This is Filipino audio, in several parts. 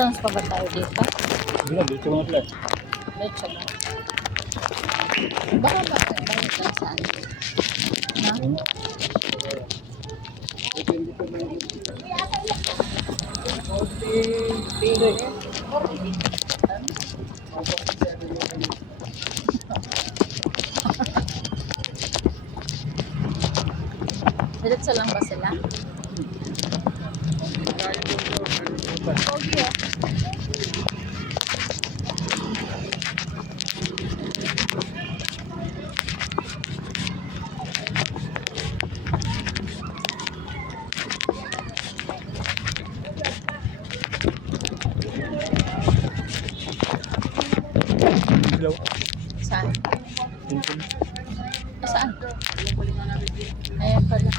Entrance pa ba tayo dito? Bilang, dito mga sila. Let's go. Baka ba lang saan? Ha? Diretso lang ba sila? Pogi ah. Hello. Saan? Tingin. Saan? Ayan pala.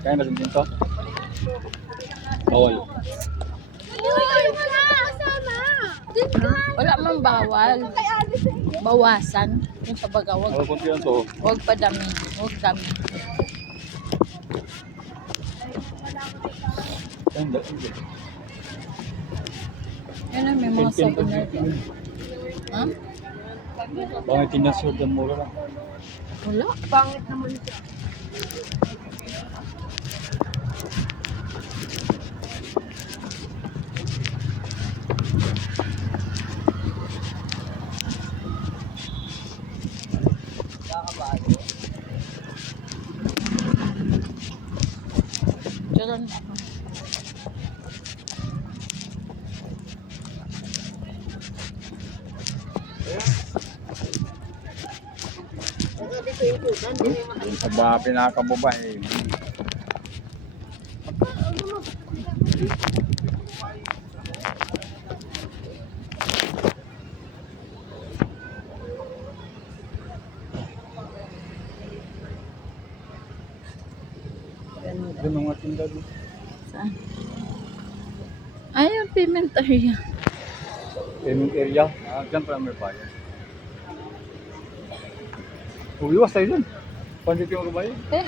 Kaya na rin dito? Bawal. Wala mang bawal. Bawasan. Yung sa baga, Ako kunti lang to. wag pa dami. Wag dami. Ganda. Yan na, may mga souvenir din. Ha? Bangay tinasod ang mura lang. Wala. Pangit naman siya. Diyan ako. Sa mga pinakababae. Doon ang mga tinda doon. Saan? Ayun, payment area. Payment area. Diyan pala may bayan. Iwas tayo dun. Pandit yung rubayan. Eh,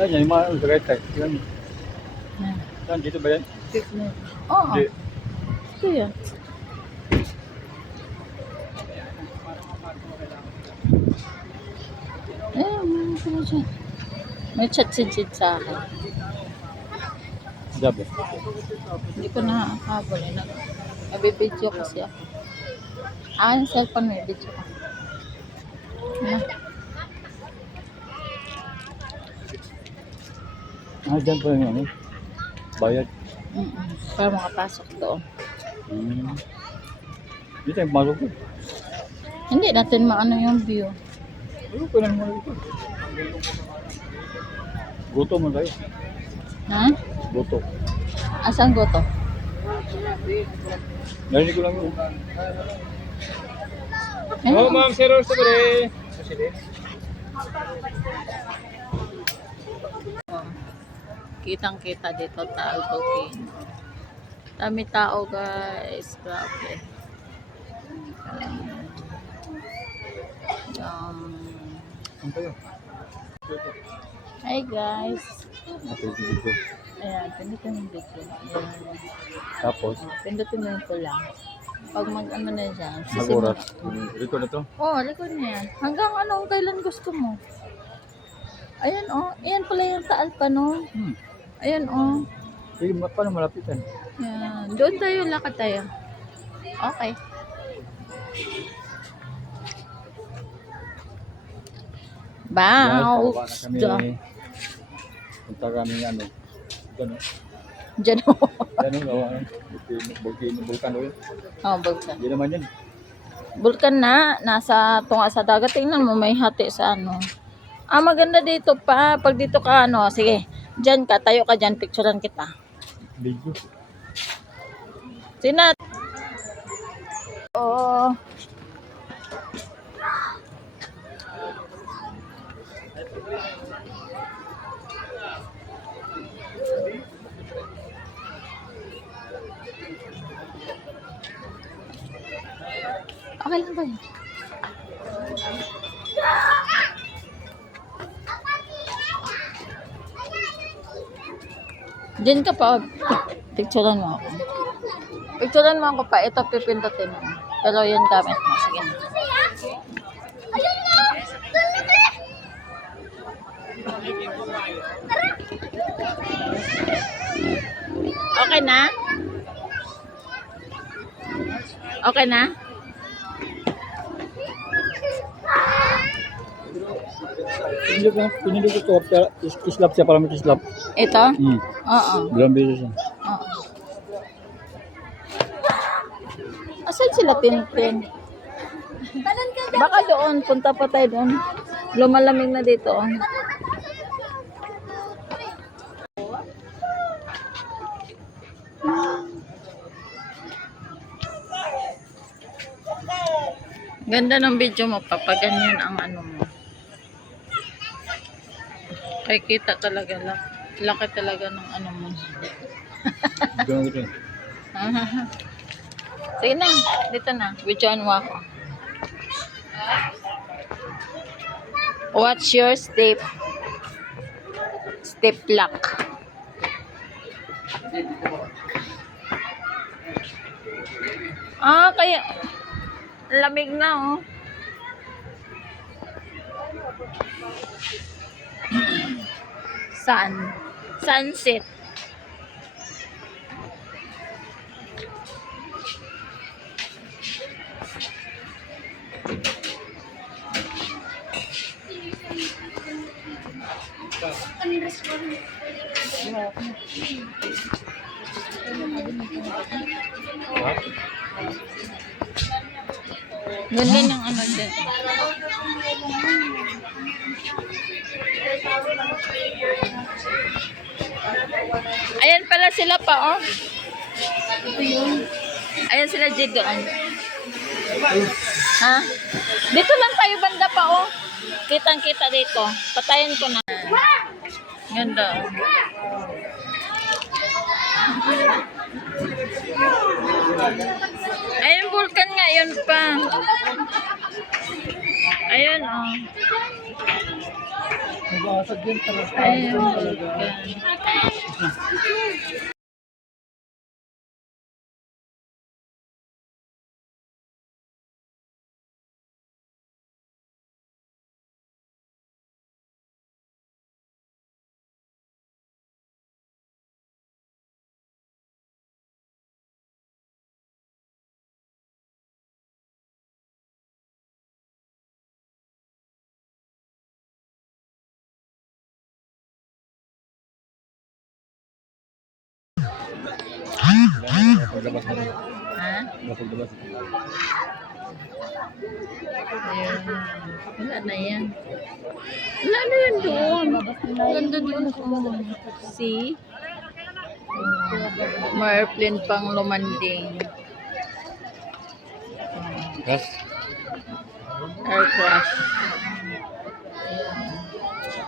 Yan, yung mga sa right side. Yan. yan. Yan, dito ba yan? Oo. Hindi. Ito yan. Eh, may sila dyan. May chat si Jid sa akin. Sabi. Hindi ko nakakabol. Nabibidyo kasi ako. Yung cellphone may video ko. Dyan pala yung ano. Bayad. Para makapasok doon. Dito yung pumasok ko. Hindi natin maano yung view. Ano pa lang mo dito? Goto mo tayo. Ha? Goto. Asan go to? Narinig ko lang yun. Oh, ma'am, sir, sabi. Kitang-kita dito, Taal Volcano. Dami tao, guys. Grabe. Ano tayo? Hi, guys. Okay, dito. Ayan, pindutin yung video. Ayan. Tapos, Pindutin mo yung pula. Pag mag-ano na dyan, mag-oras. Dito na to. Oo, likod niya yan. Hanggang ano, kailan gusto mo. Ayan, oh. Ayan pala yung Taal pa, no? Ayan, oh. Sige, paano malapitan? Ayan. Doon tayo, lakad tayo. Okay. Bow! Pababa na kami. Punta kami ano. Gano'n. Diyan, oh. Gano'n, gawa. Volcano yun. Oh, bulkan. Hindi naman yan. Bulkan na, nasa tunga sa dagat. Tingnan mo, may hati sa ano. Maganda dito pa. Pag dito ka, ano, sige. Diyan ka, tayo ka dyan. Picturean kita. Video. Sinat. Oh. Okay lang ba yun? Diyan ka pa. Picturean mo ako. Picturean mo ako pa. Ito pipindutin mo. Pero yun gamit mo. Sige na. Okay na? Okay na? Pinili ko ito, pero kislap siya, parang may kislap. Ito? Hmm. Oo. Bilang beses siya. Oo. Asan sila Tintin? Baka doon. Punta pa tayo doon. Lumalamig na dito. Oh. Ganda ng video mo, papa. Ganyan ang ano mo. Kaya kita talaga. Laki talaga ng ano mo. Ganun ito. Sige na. Dito na. Videoan mo ako. What's your step lock? Ah, kaya lamig na oh. Saan? Sunset. Ganda ng ano dyan. Ayan pala sila pa, oh. Ayan sila doon. Ha? Dito lang tayo banda pa, oh. Kitang-kita dito. Patayin ko na. Ganda. Ayun, vulkan nga, yun pa. Ayun, oh. Ayun, vulkan. Paglabas na rin. Ha? Paglabas. Ayun. Wala na yan. Wala na yan doon. Ganda doon. See? May airplane pang lumanding. Gas. Air crash.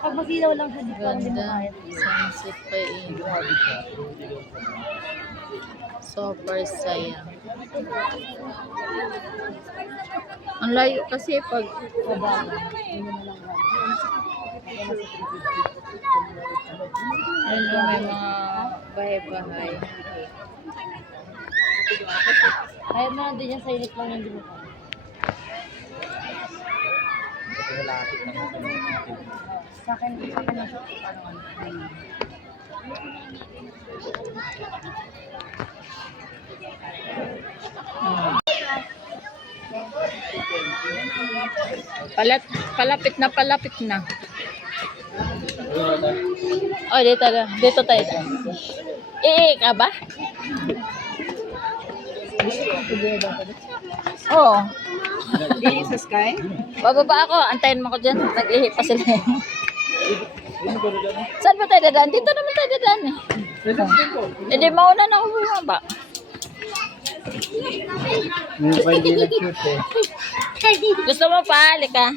Pag masilaw lang siya, di pa hindi Ganda. makaya. Sunset pa eh. Super saya. Ang layo kasi pag ano, may mga bahay-bahay. Kaya mo lang din yan sa init lang yung dibuka. Sa akin na siya. Palapit na. Oh, dito tayo. Ka ba? Oo. Hindi sa sky? Bababa ako. Antayin mo ko dyan. Nag-ihi pa sila. Saan ba tayo dadaan? Dito naman tayo dadaan eh. Hindi, mauna na ako bumaba. Hindi pa hindi nag-shoot eh. Gusto mo pa? Halika.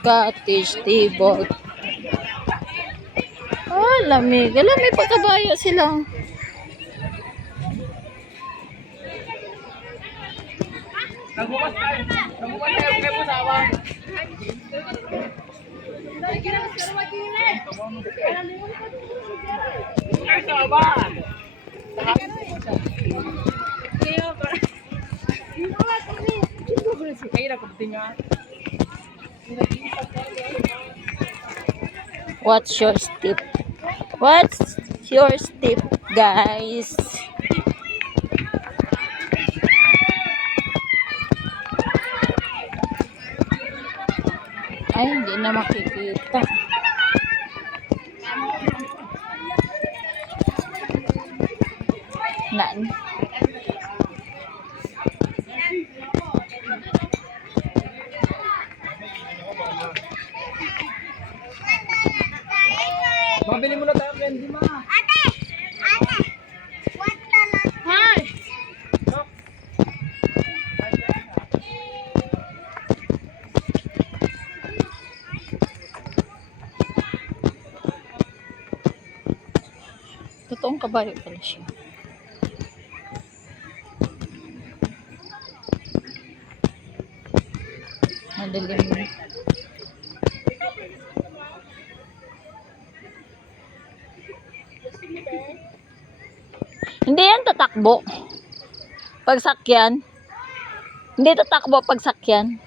Cottage table. Ah, lamig. Alam, may pagkabayo sila. What's your step? What's your step, guys? Ay, hindi na makikita. Nan. Mabili mo na tayo candy, ma. Totoong kabayo pala siya. Madilim. Hindi yan tatakbo. Pagsakyan. Hindi tatakbo pagsakyan.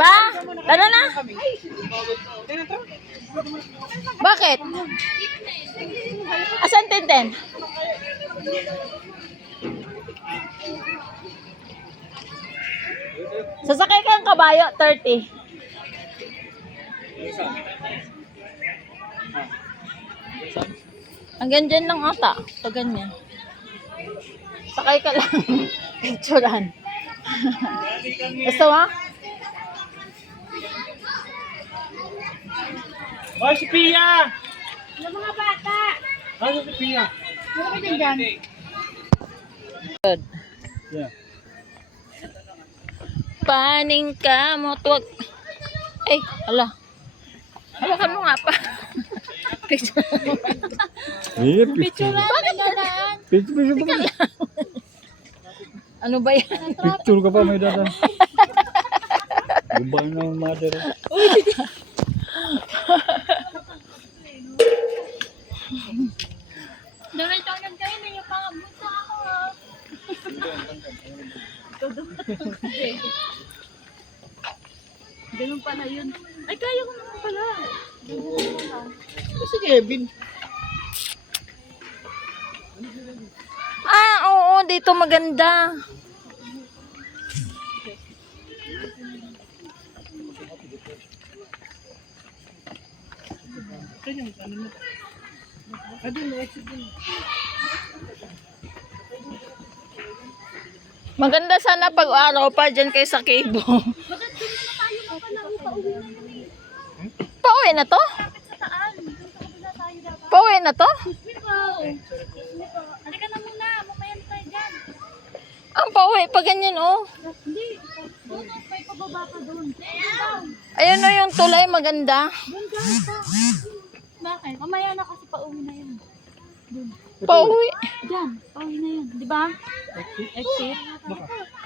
Pa, tara na. Bakit? Asan Tintin? Sasakay kang kabayo, 30. Hanggang dyan lang ata. Pag ganyan. Sakay ka lang. Picturean. Gusto mo? Hoy, si Pia! Yung mga bata. Ano si Pia? Ano ka dyan? Good. Yeah. Paning ka mo. Tuwag. Ay, ala. Hawakan mo nga pa. Picture. Eh, Picture natin dadaan. Picture ka pa. Ano ba yan? Picture ka pa, may dada. Gubang na ang mother. Diretso nag kayo na yung pangabuta ako. Ganun pala yun. Ay, kaya ko naman pala. Si Kevin. Ah, oo, dito maganda. Maganda sana pag araw pa dyan kayo sa Cabo. Pauwi na to? Pauwi na to? Halika na muna, mamaya na tayo dyan. Ang pauwi pa ganyan oh. Hindi, doon may pababa ka doon. Ayun oh, yung tulay maganda. Doon dyan pa. Bakit? Mamaya na kasi pauwi na yun. Pauwi. Diyan, pauwi na yun. Di ba? Exit?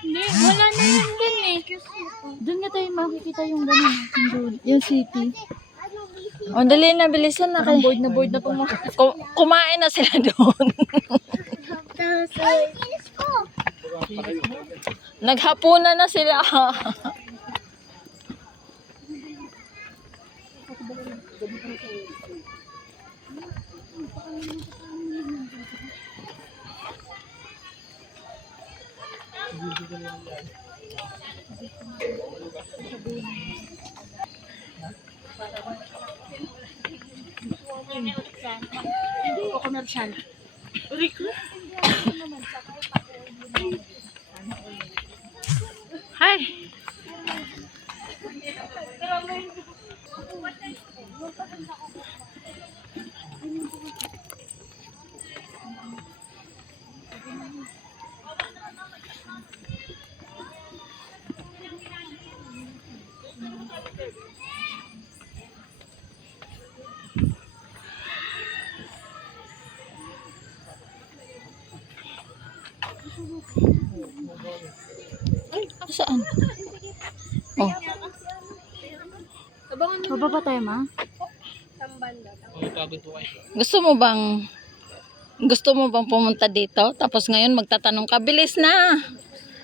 Hindi, wala na yun dun eh. Doon nga tayo makikita yung ganun. Yung city. O, dali na, bilisan na kayo. Board na pong mga. Kumain na sila doon. Naghapunan na sila. Hindi ko commercial. Hi. Saan? Oh, Pababa tayo, ma? gusto mo bang pumunta dito? Tapos ngayon magtatanong ka, bilis na.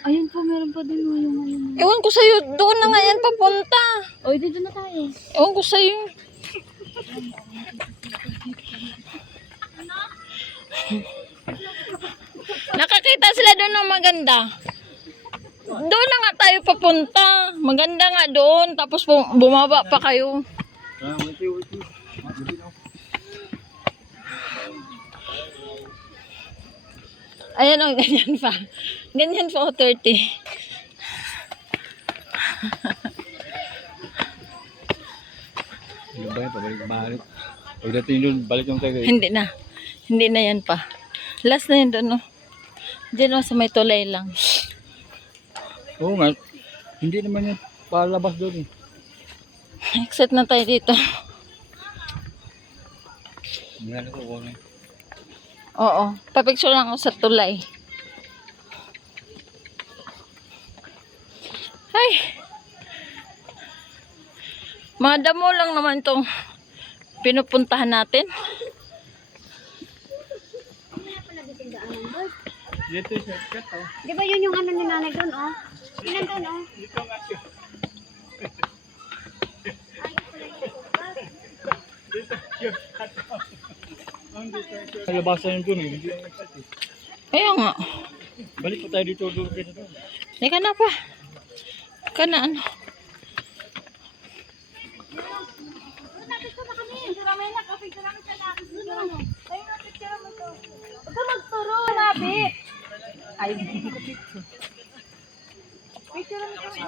Ayun po, meron pa din yung ayun. Ewan ko sa'yo, doon na nga yan papunta. Oy, dito na tayo. Ewan ko sa'yo. Nakakita sila doon ng maganda. Doon na nga tayo papunta. Maganda nga doon. Tapos bumaba pa kayo. Ayan o, ganyan pa. Ganyan pa o, 30. Ano ba yan? Pabalik-balik. Pagdating doon, balik yung tayo. Hindi na. Hindi na yan pa. Last na yun doon, no? Diyan o, sa may tulay lang. Oo nga. Hindi naman yan palabas doon eh. Exit na tayo dito. Mga ko ko na. Oo. Papicture lang ako sa tulay. Ay! Mga damo lang naman itong pinupuntahan natin. Dito yung shortcut oh. Di ba yun yung ano ni nanay doon, oh? Yun nandun, oh. Dito nga siya. Labasan yung doon eh. Hindi yung exit eh. Kaya nga. Balik pa tayo dito doon. Hindi ka na pa. Ka na ano. Huwag ka magturo, lapit. Ay, picture mo kami.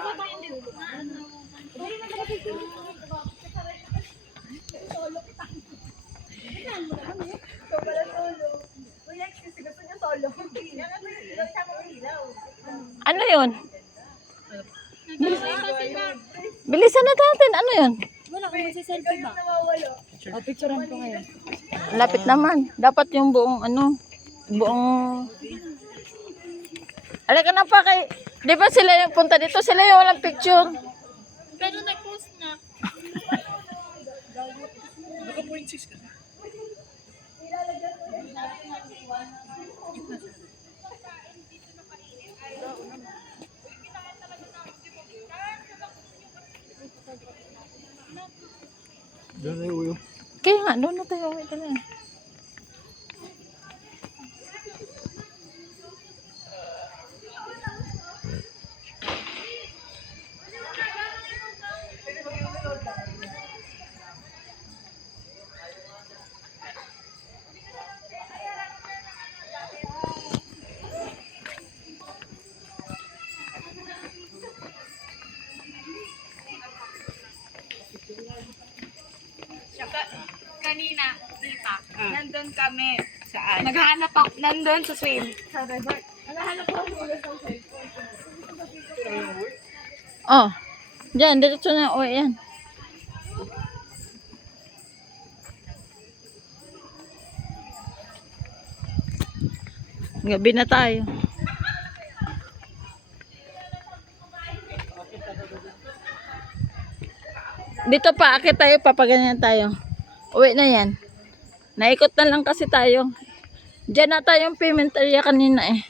Dali na tayo picture. Solo kita. So, pala solo. Kuya, kasi gusto niya solo. Ano yun? Bilisan na natin. Ano yun? Wala, kung magsiselfie ba? O, picturean ko kayo. Lapit naman. Dapat yung buong ano. Buong... Alay ka na pa kay... Di ba sila yung punta dito? Sila yung walang picture. Pero nag-post na. Doon na yung Kaya nga, doon na tayo. Wait na. Kanina, tita, nandun kami. Saan? Naghahanap ako, nandun sa swim. Sa resort. Naghahanap ako sa cellphone. Oh. Diyan, diretso na. O, yan. Gabi na tayo. Dito pa, akit tayo, papaganyan tayo. Uwi na yan. Naikot na lang kasi tayo. Diyan na tayong payment area kanina eh.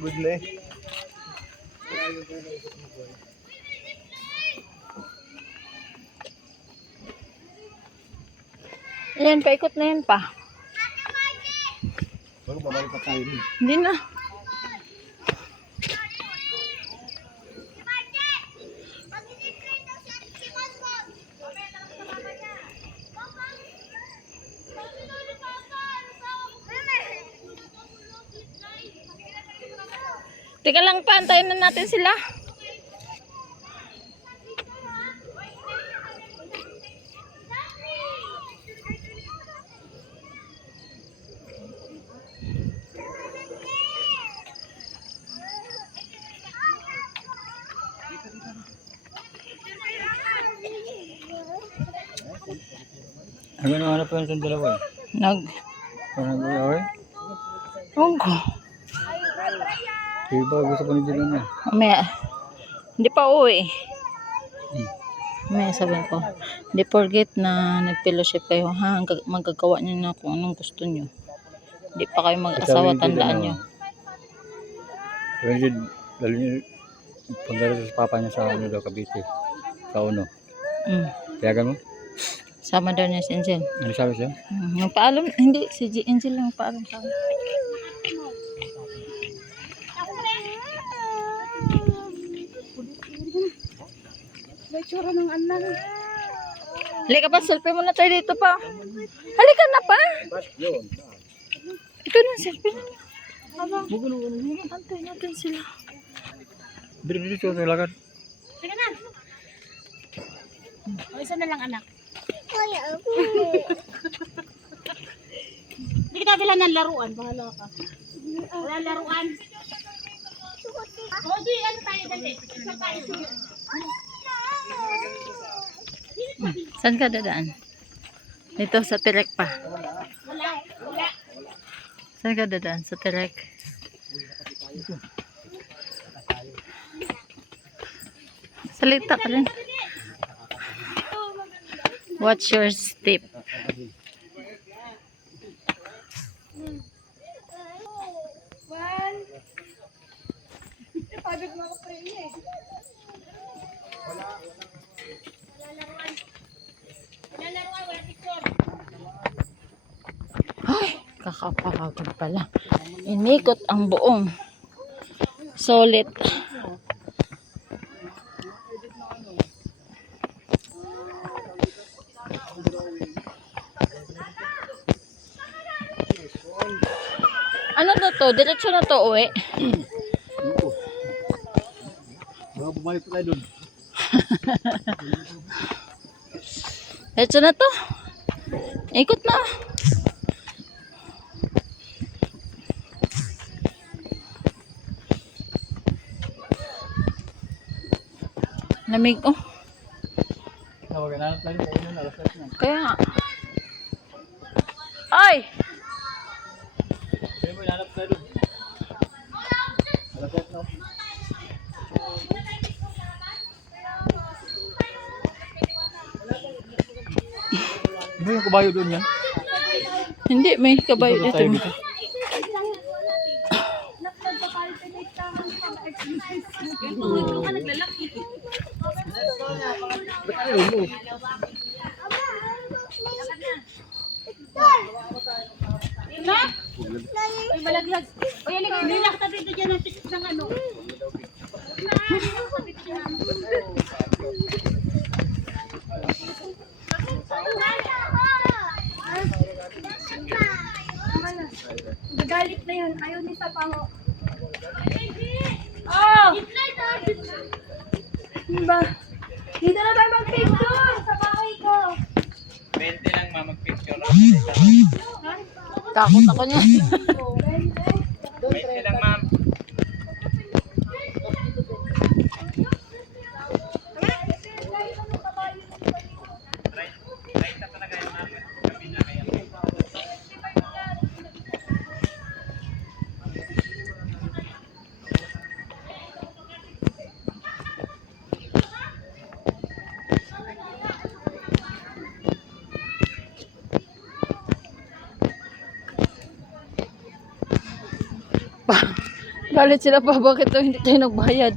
pagod na eh. Ayan, paikot na yan pa. Pero babalik pa tayo rin. Hindi na. Teka lang pa, antayin na natin sila. Ang ano hanap pa yung dalawa eh. Parang dalawa eh. Ongko. Iba gusto pa ni Dylan na. Mamaya. Hindi pa uwi. Hmm. Mamaya sabihin ko. Hindi forget na nag-fellowship kayo ha. Magagawa niyo na kung anong gusto niyo. Hindi pa kayo mag-asawa, tandaan niyo. Pero yun, lalo niya, pagdara sa papa niya sa ano daw, Cavite. Sa Uno. Tiyagan mo? Sama daw niya si Angel. Ano sabi siya? Yung paalam, hindi, si Angel lang paalam sa akin. May tsura ng anak. Halika pa, selfie muna tayo dito pa. Halika na pa. Ito na, selfie na. Antay natin sila. Dito siya lakad. Teka na. O, isa na lang anak. Hindi kita bilang ng laruan. Bahala ka. Wala laruan. O, di, ano tayo dali? Isa tayo. Saan ka dadaan? Dito sa Tirek pa. Wala. Wala. Saan ka dadaan? Sa Tirek. Salita ka rin. Watch your step. Pagod mo ako pa rin eh. Wala laruan. Wala picture. Ay, kakapagod pala. Inikot ang buong solid. Ano na to? Diretso na to uwi. Baka bumalik tayo doon. Diretso na to. Ikot na. Lamig oh. Tawagan na tayo sa Uno na, alas na. Kaya nga. Ay! Kaya mo hinanap tayo doon. Alas na. Ano yung kabayo doon yan? Hindi, may kabayo Dito dito. tayo dito. Ito ka naglalaki. Diba? Uy, malaglag. Uy, halika. Hindi lang tabi ito dyan ng ano. Nagalit na yun. Ayaw ni Sapango. Oh! Diba? Dito na tayo mag-picture sa bahay ko. Takot ako niya. Galit sila pa, bakit daw hindi tayo nagbayad?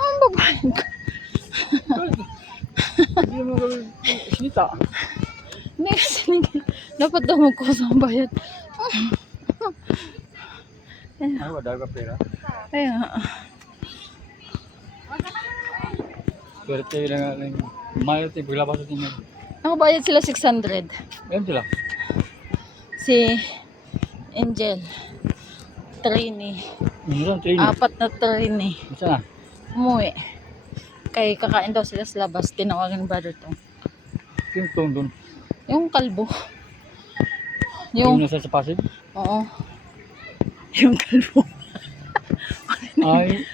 Ang babayad ka. Hindi mo gawin sinita. Hindi kasi dapat daw magkusa ang bayad. Ano ba, daga pera? Kaya nga. Pero tayo na nga lang. Mayo tayo, paglabas natin yun. Nakabayad sila 600. Ayun sila. Si Angel, Trini, Minsan, train. 4 na train eh. Minsan na. Umuwi. Kay kakain daw sila sa labas. Tinawagan ni brother to. Yung tong doon. Yung kalbo. Yung Yung, nasa sa Pasig. oo. Yung kalbo. Ay,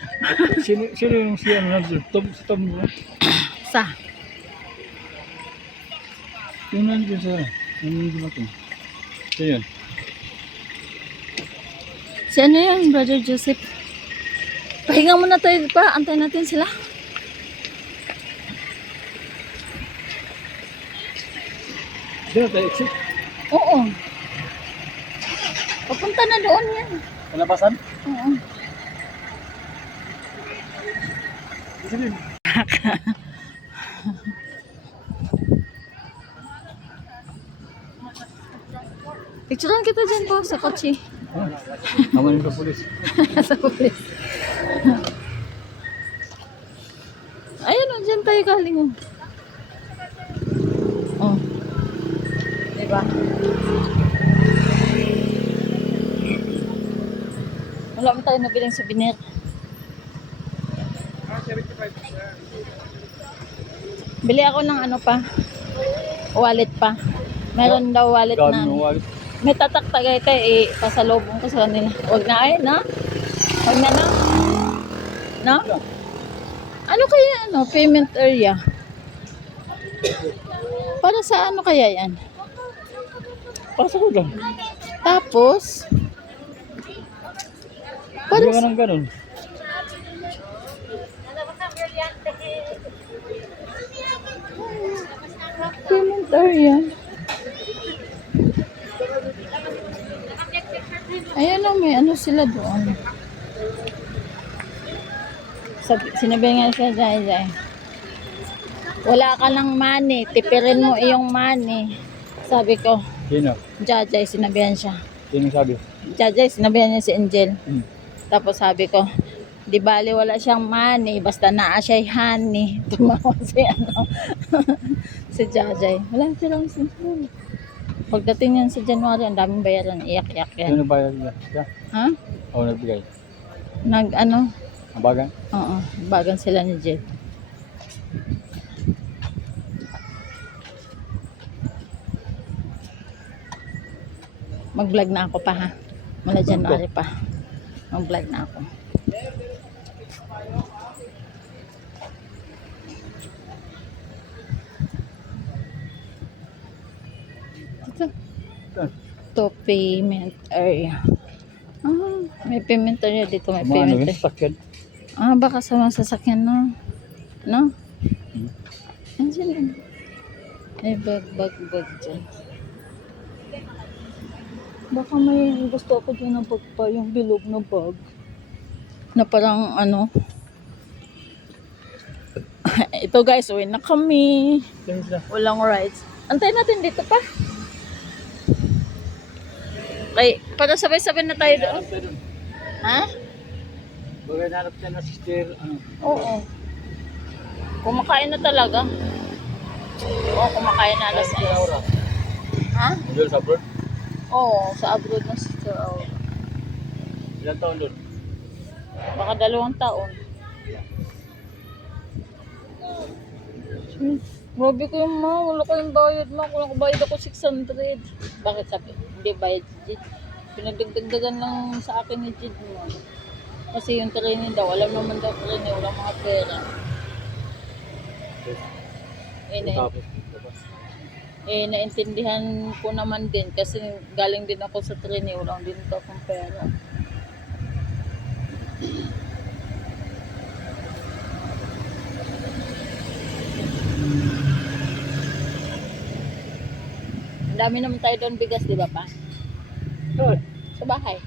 sino yung siya na Tom, si Tom mo? Sa. Yung nandiyan sa, nandiyan natin. So yun. Si ano yan, Brother Joseph? Pahinga muna tayo pa. Antayin natin sila. Diyan na tayo exit. Oo. Papunta na doon yan. Palabasan? Oo. Sige. Picturean kita dyan po sa kotse. Naman yung pulis. Sa pulis. Ayun o, dyan tayo galing o. Oh. Diba? Wala mo tayo nabiling souvenir. Bili ako ng ano pa. Wallet pa. Meron daw wallet Gawin na. mo wallet. May tatak tagay tayo eh. Pasalubong ko sa kanila. Huwag na ay, na? Huwag na na? No? Ano kaya ano? Payment area? Para sa ano kaya yan? Pasok ko lang. Tapos, para Hindi ka sa... nang ganun. Payment area. Ayan o, may ano sila doon. Sinabi nga siya, Jai. Wala ka ng money, tipirin mo iyong money. Sabi ko, Sino? Jajay, sinabihan siya. Sino sabi? Jajay, sinabihan niya si Angel. Hmm. Tapos sabi ko, di bali wala siyang money, basta naa siya'y honey. Tumawa si ano, si Jajay. Wala silang sinunod. Pagdating yan sa January, ang daming bayaran, iyak-iyak yan. Sino bayad niya? Siya? Ha? Ako nagbigay. Nag-ano? Ang bagan? Oo, bagan sila ni Jed. Mag-vlog na ako pa ha. Mula January pa. Mag-vlog na ako. Ito. To payment area. Ah, may payment area dito. May Mga ano payment yun? area. Sakyan? Ah, baka sa mga sasakyan no? No? Hmm. Andiyan yun. May bag dyan. Baka may gusto ako dyan ng bag pa, yung bilog na bag. Na parang ano. Ito guys, uwi na kami. Sino sila? Walang rides. Antayin natin dito pa. Okay, para sabay-sabay na tayo doon. Ha? Bagay nanap siya na sister. Ano? Oo. Kumakain na talaga. Oo, kumakain na alas 6. Ha? Doon sa abroad? Oo, sa abroad na sister Aura. Ilang taon doon? Baka 2 taon. Grabe ko yung ma, wala ko yung bayad ma. Kung ako bayad ako 600. Bakit sabi? Hindi bayad si Jid. Pinagdagdagan lang sa akin ni Jid mo. Kasi yung training daw, alam naman daw training, walang mga pera. Tapos. Naintindihan ko naman din kasi galing din ako sa training, walang din daw akong pera. Ang dami naman tayo doon bigas, di ba pa? Doon. Sa bahay.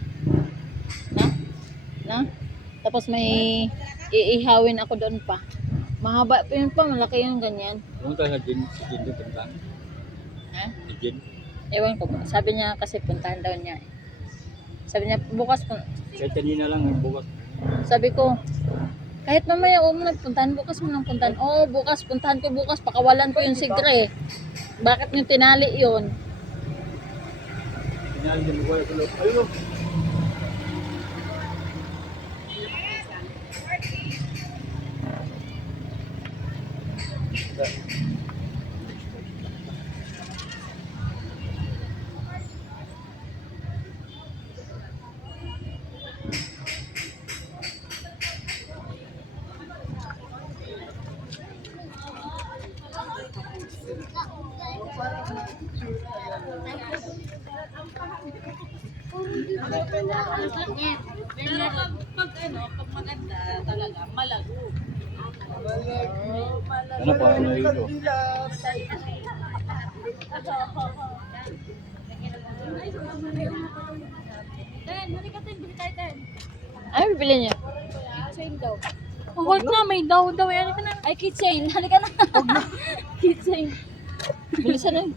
Na? Na? Tapos may iihawin ako doon pa. Mahaba pa yun pa, malaki yung ganyan. Pumunta na Jin. Si Jin doon punta. Ha? Si Jin. Ewan ko ba? Sabi niya kasi puntahan daw niya. Sabi niya bukas, Kahit kanina lang bukas. sabi ko, kahit mamaya huwag mo nagpuntahan, bukas mo nang puntahan. Oo, bukas, puntahan ko bukas, pakawalan ko yung sigre. Bakit niyo tinali yun? Pinali din ko sa loob. Ayun. Ano pa ano dito? Ten, halika Ten, bili tayo Ten. Ano bibili niyo? Chain daw. Oh, hold na, may daw. Halika na. Ay, keychain. Halika na. Keychain. Bilisan na yun.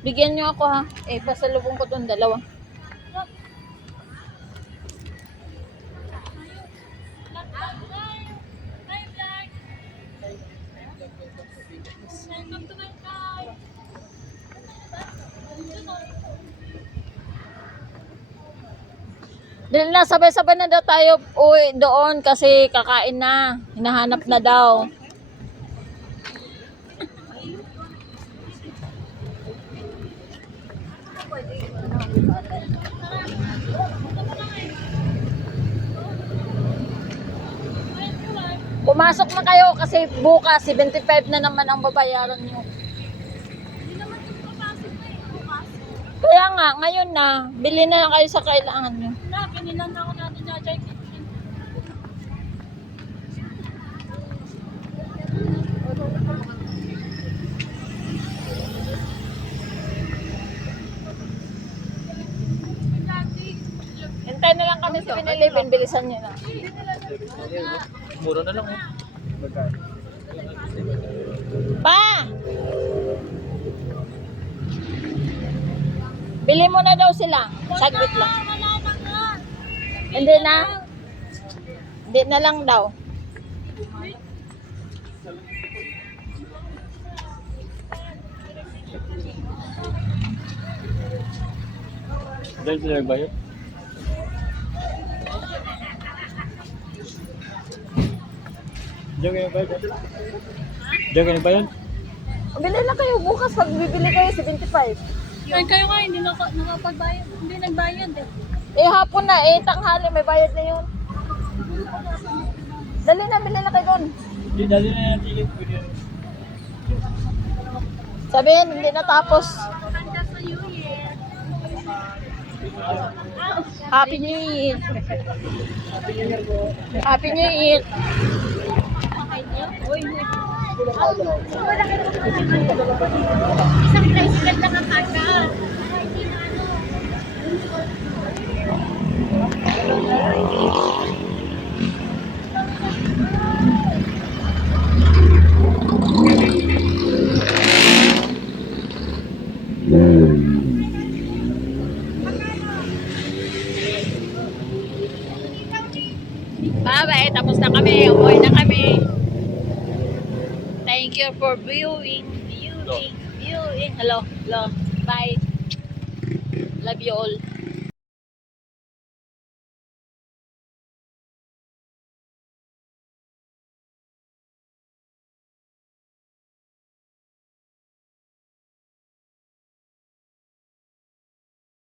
Bigyan niyo ako ha. Eh, pasalubong ko tong dalawa. Welcome to my car. Dahil na, sabay-sabay na daw tayo uwi doon kasi kakain na. Hinahanap na daw. Pumasok na kayo kasi bukas 75 na naman ang babayaran nyo. Kaya nga, ngayon na, bili na lang kayo sa kailangan nyo. Na, pinilan na ako natin na Jai. Hintayin na lang kami sa 7-Eleven, bilisan nyo na. Mura na lang. Pa! Bili mo na daw sila. Saglit lang. Hindi na. Hindi na lang daw. Dahil sila nagbayad? Diyan kayo bayad? Diyan kayo bayad? Bili na kayo bukas pag bibili kayo 75. Ay, kayo nga, hindi nakapagbayad. Hindi nagbayad eh. Eh hapon na, eh tanghali may bayad na yun. Dali na, bili na kayo doon. Hindi, dali na yung ticket. Sabihin, hindi natapos. Happy New Year. Happy New Year. Isang tricycle lang ang kaka. Bye-bye, tapos na kami. Umuwi na kami. Thank you for viewing. Hello. Bye. Love you all.